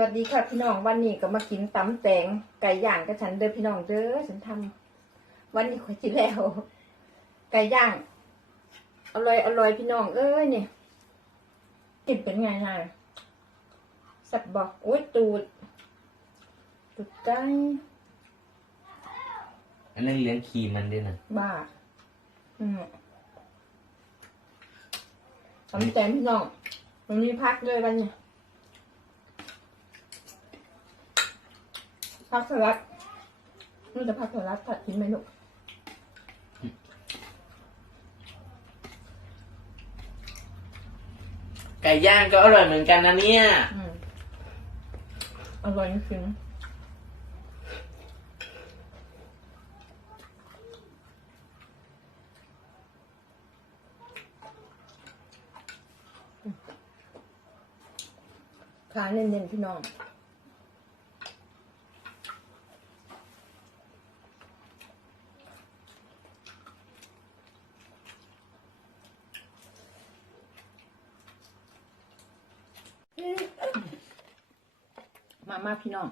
วัสดีค่ะพี่น้องวันนี้ก็มากินตำแตงไก่ย่างกับฉันเด้อพี่น้องเด้อฉันทำวันนี้ขอจิแล้ว ไก่ย่างอร่อยอร่อยพี่น้องเอ้ยเนี่ยกินเป็นไงฮะสับบอกโอ้ยตูดตูดไก่อันนั้นเลี้ยงครีมมันด้วยนะบ้าอืมตำแตงพี่น้องมันมีพักด้วยวันนี้ พักสลัดนี่จะพักสลัดผัดกินไหมลูกไก่ย่างก็อร่อยเหมือนกันนะเนี่ย อืมอร่อยจริงขาเน้นๆพี่น้อง มามาพี่น้อง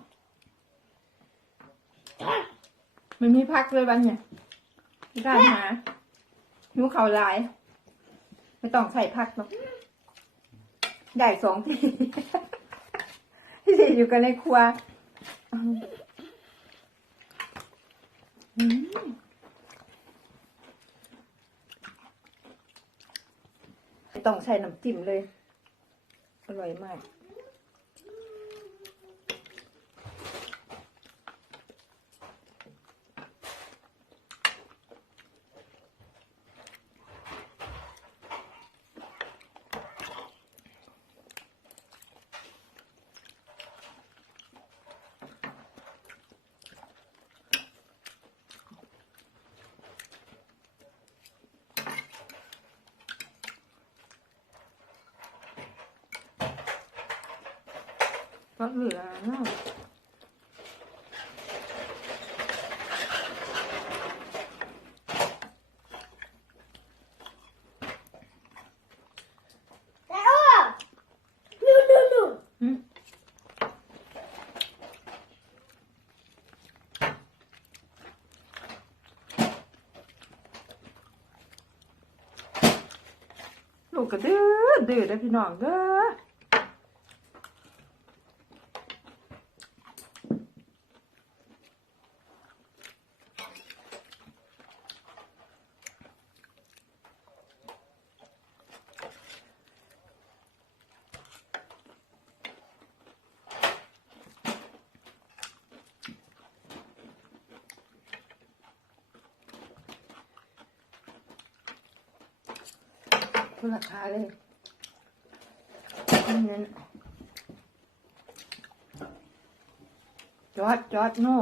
มันมีพักเลยวันเนี่ยไม่ได้หาหิวเขาวลาย ไม่ต้องใส่พักหรอกได้สองทีที่สี่อยู่กันในครัวไม่ต้องใส่น้ำจิ้มเลย อร่อยมาก ก็เหลือนะลูกก็ดื้อดื้อเด้พี่น้องเด้อ คุณราคาเลยนั่นจอดจอดโน่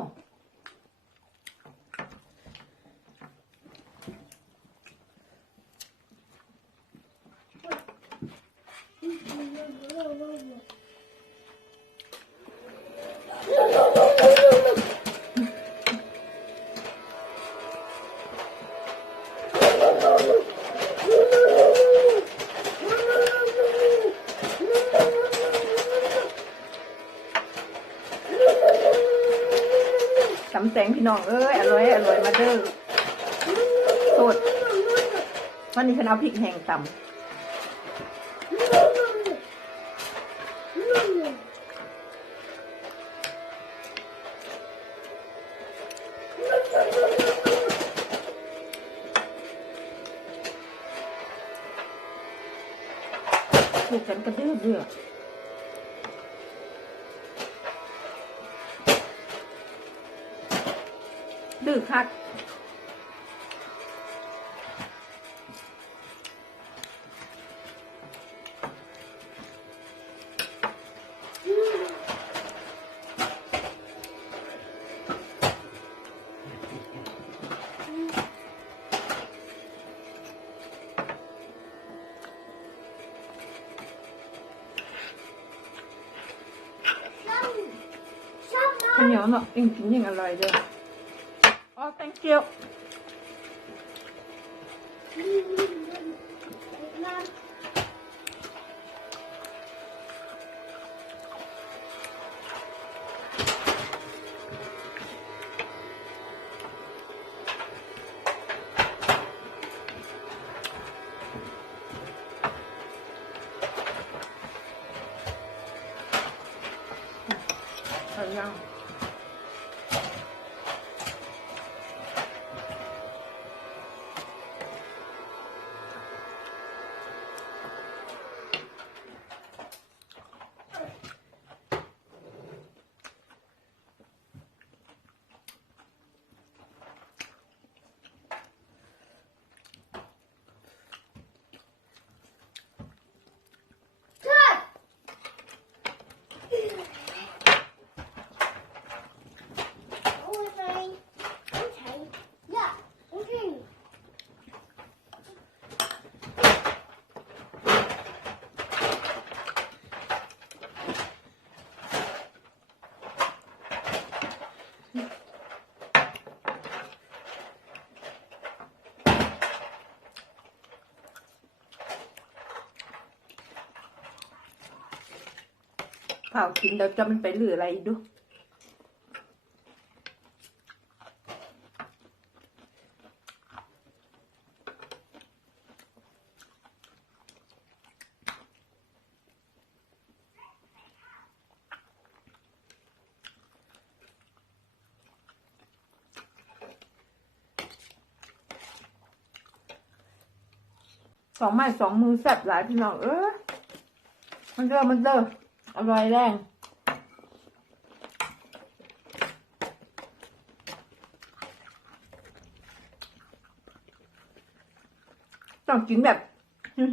สำแตงพี่น้องเอ้ยอร่อยอร่อยมาเด้อสดวันนี้ฉันเอาพริกแห้งตำลูกฉันก็ดื้อเดือด อคักข้าวเหนียวเนาะยิ่งกินยิ่งอร่อยเลย อ๋อ thank you เไก่ย่าง เผากินเดี๋ยวจะมันไปเหลืออะไรดูสองไม้สองมือแซ่บหลายพี่น้องเออมันเด้อมันเด้อ อร่อยแรงต้องกินแบบ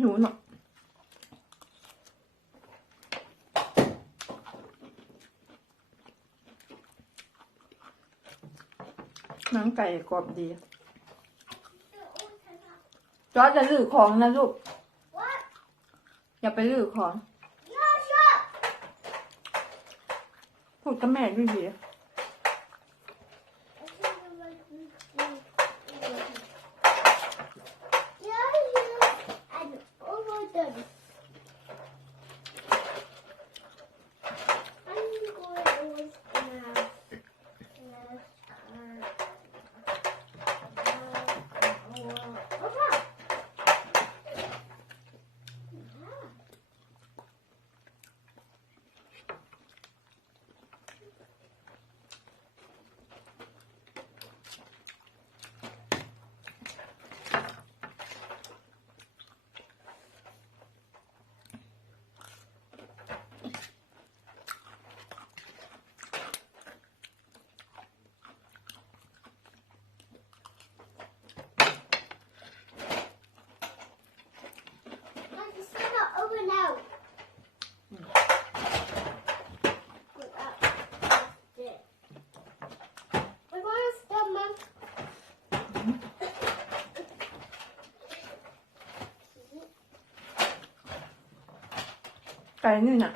หิวๆหน่อยหนังไก่กรอบดีจอร์จจะลื้อของนะลูก อย่าไปลื้อของ พูดกับแม่ด้วยดี ไก่นี่น่ะ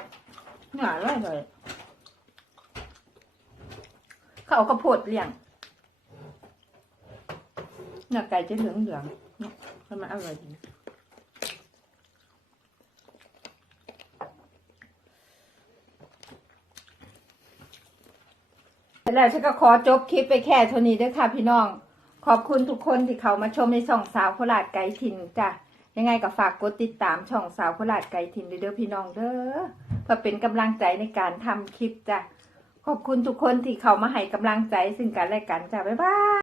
หนาเลยเลยเขาเอากระโพดเลี้ยงเนี่ยไก่จะเหลืองเหลืองๆเนี่ยทำไมอร่อยดีแล้วฉันก็ขอจบคลิปไปแค่เท่านี้เด้วยค่ะพี่น้อง ขอบคุณทุกคนที่เขามาชมในช่องสาวโคราชไกด์ถิ่นจ้ะ ยังไงก็ฝากกดติดตามช่องสาวโคราชไกด์ถิ่นเด้อพี่น้องเด้อเพื่อเป็นกำลังใจในการทำคลิปจ้ะขอบคุณทุกคนที่เขามาให้กำลังใจซึ่งกันและกันจ้ะบ๊ายบาย